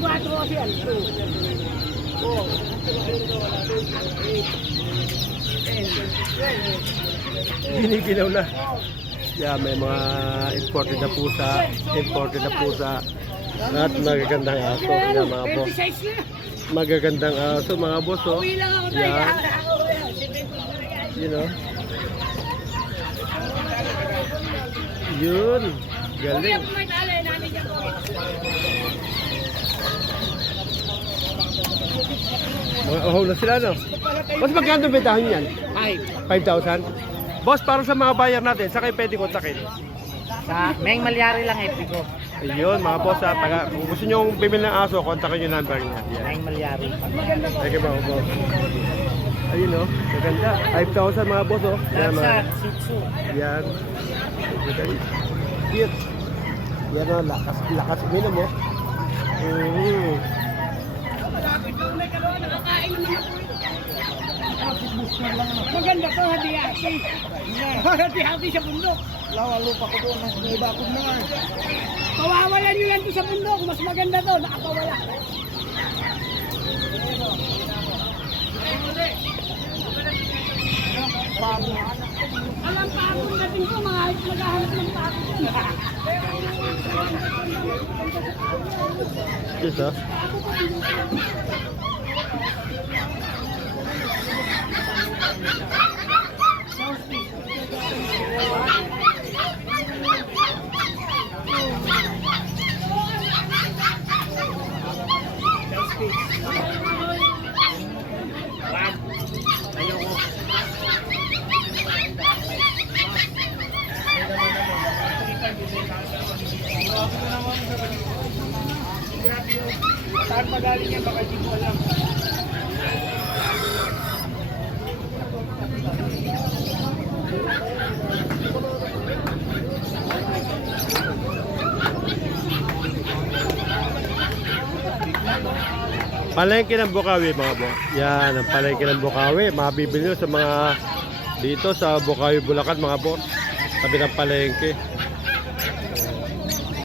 24 kasi yan. Oh. Ginigilaw na. Yeah, may mga imported na pusa. At magagandang aso. Yan mga boss. 26 na. Magagandang aso mga boss. Oh. Uwi lang ako tayo. Yan. You know. Yun. Galing. Mga uhaw na sila, no? Boss, magkano bentahan yan? 5,000? Boss, para sa mga buyer natin, sa kayo pwede kontakin? Sa Meng Malyari lang FB ko. Ayun, mga boss, kung gusto nyo bumili ng aso, kontakin yung number niya. Yan. Meng Malyari. Thank you, mga boss. Ayun, no? Maganda. 5,000 mga boss, oh. Yan, mga. Lapsat, Shih Tzu. Yan. Cute. Yan, oh. Lakas uminom, oh. Maganda to, hati-hati. Hati-hati sa bundok. Lalo pa ko doon, may bakod na nga. Pawawalan nyo lang to sa bundok. Mas maganda to, nakapawala. Alam pa ako natin ko, mga maghahanap ng pako. Yes, oh. Saan magaling yan, baka di mo alam. Palengke ng Bukawi mga boss. Yan, ang palengke ng Bukawi. Mabibili nyo sa mga dito sa Bukawi, Bulacan mga boss. Sabi ng palengke.